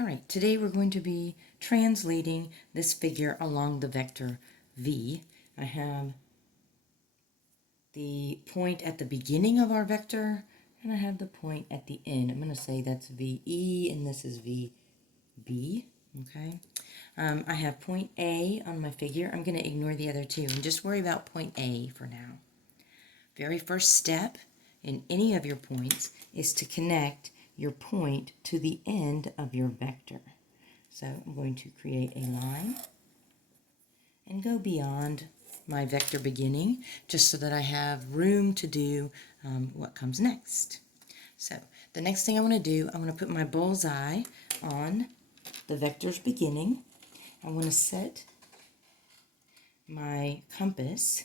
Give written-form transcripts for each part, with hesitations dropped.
All right, today we're going to be translating this figure along the vector v. I have the point at the beginning of our vector, and I have the point at the end. I'm going to say that's VE, and this is VB, okay? I have point A on my figure. I'm going to ignore the other two and just worry about point A for now. Very first step in any of your points is to connect your point to the end of your vector. So I'm going to create a line and go beyond my vector beginning just so that I have room to do what comes next. So the next thing I want to do, I want to put my bullseye on the vector's beginning. I want to set my compass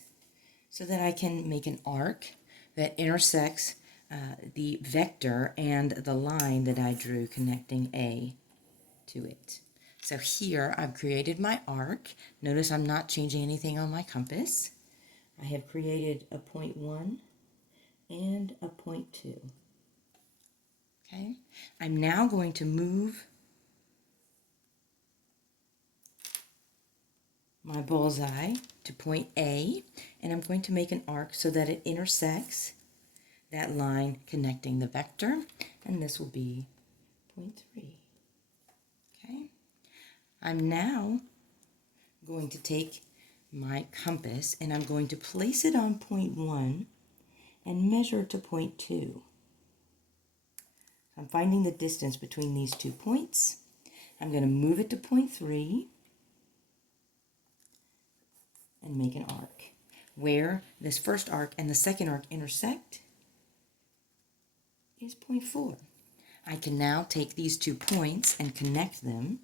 so that I can make an arc that intersects the vector and the line that I drew connecting A to it. So here I've created my arc. Notice I'm not changing anything on my compass. I have created a point 1 and a point 2. Okay, I'm now going to move my bullseye to point A, and I'm going to make an arc so that it intersects that line connecting the vector, and this will be point 3. Okay, I'm now going to take my compass and I'm going to place it on point 1 and measure to point 2. I'm finding the distance between these 2 points. I'm going to move it to point 3 and make an arc. Where this first arc and the second arc intersect is point 4. I can now take these 2 points and connect them,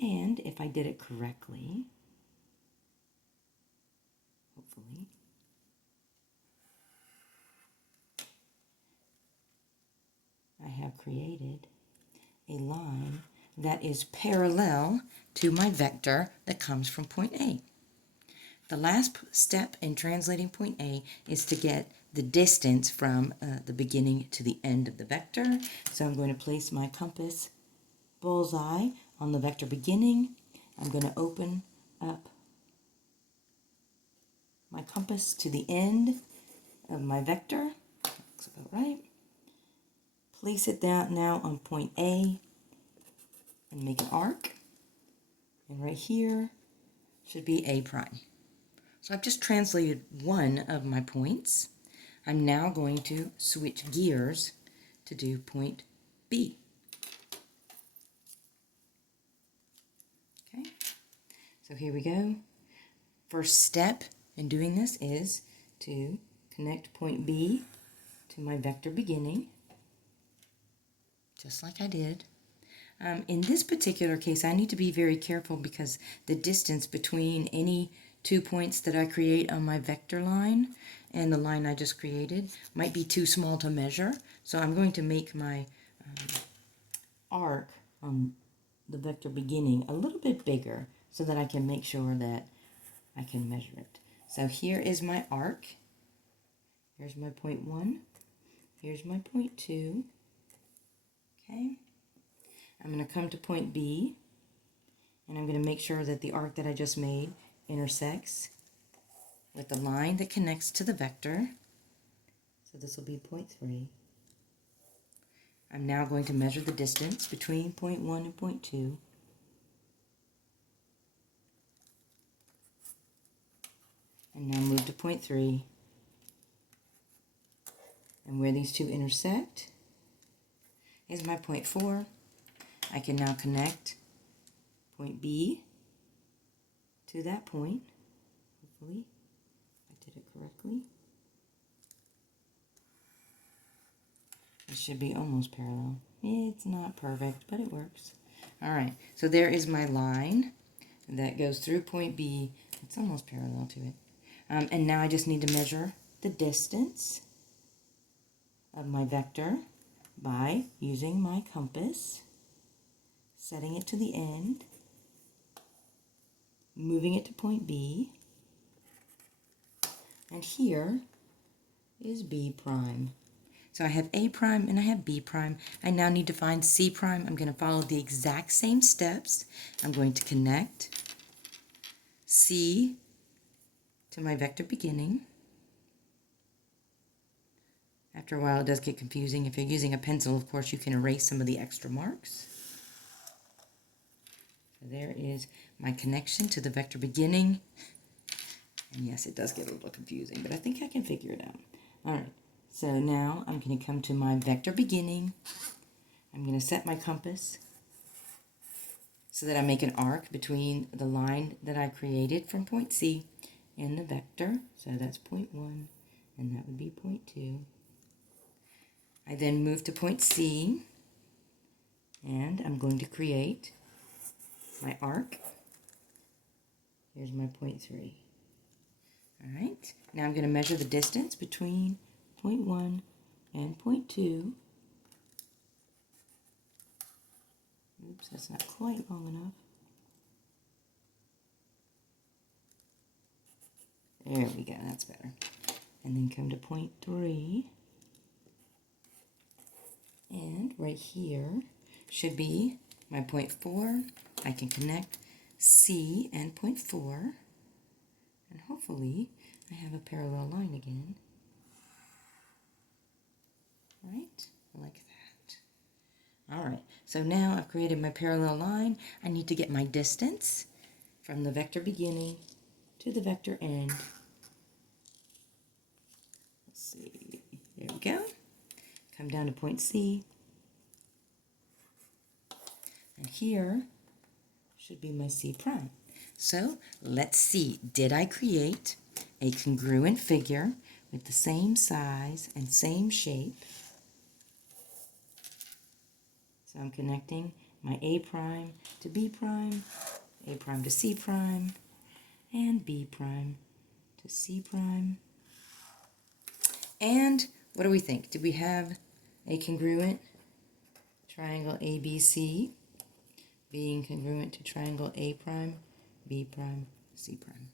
and if I did it correctly, hopefully, I have created a line that is parallel to my vector that comes from point A. The last step in translating point A is to get the distance from the beginning to the end of the vector. So I'm going to place my compass bullseye on the vector beginning. I'm going to open up my compass to the end of my vector. Looks about right. Place it down now on point A and make an arc. And right here should be A prime. So I've just translated one of my points. I'm now going to switch gears to do point B. Okay, so here we go. First step in doing this is to connect point B to my vector beginning, just like I did. In this particular case, I need to be very careful because the distance between any 2 points that I create on my vector line and the line I just created might be too small to measure. So I'm going to make my arc on the vector beginning a little bit bigger so that I can make sure that I can measure it. So here is my arc. Here's my point 1. Here's my point 2. Okay. I'm going to come to point B, and I'm going to make sure that the arc that I just made intersects with the line that connects to the vector. So this will be point 3. I'm now going to measure the distance between point 1 and point 2. And now move to point 3. And where these two intersect is my point 4. I can now connect point B to that point. Hopefully, I did it correctly. It should be almost parallel. It's not perfect, but it works. All right, so there is my line that goes through point B. It's almost parallel to it. And now I just need to measure the distance of my vector by using my compass, setting it to the end, moving it to point B, and here is B prime. So I have A prime and I have B prime. I now need to find C prime. I'm going to follow the exact same steps. I'm going to connect C to my vector beginning. After a while, it does get confusing. If you're using a pencil, of course, you can erase some of the extra marks. So there is my connection to the vector beginning. And yes, it does get a little confusing, but I think I can figure it out. All right, so now I'm going to come to my vector beginning. I'm going to set my compass so that I make an arc between the line that I created from point C and the vector. So that's point 1, and that would be point 2. I then move to point C, and I'm going to create my arc. Here's my point 3. All right, now I'm going to measure the distance between point 1 and point 2. Oops, that's not quite long enough. There we go, that's better. And then come to point 3. And right here should be my point 4. I can connect C and point 4. And hopefully I have a parallel line again. Right? Like that. All right, so now I've created my parallel line. I need to get my distance from the vector beginning to the vector end. Let's see, there we go. Come down to point C. And here should be my C prime. So let's see, did I create a congruent figure with the same size and same shape? So I'm connecting my A prime to B prime, A prime to C prime, and B prime to C prime. And what do we think? Did we have a congruent triangle ABC being congruent to triangle A prime, B prime, C prime?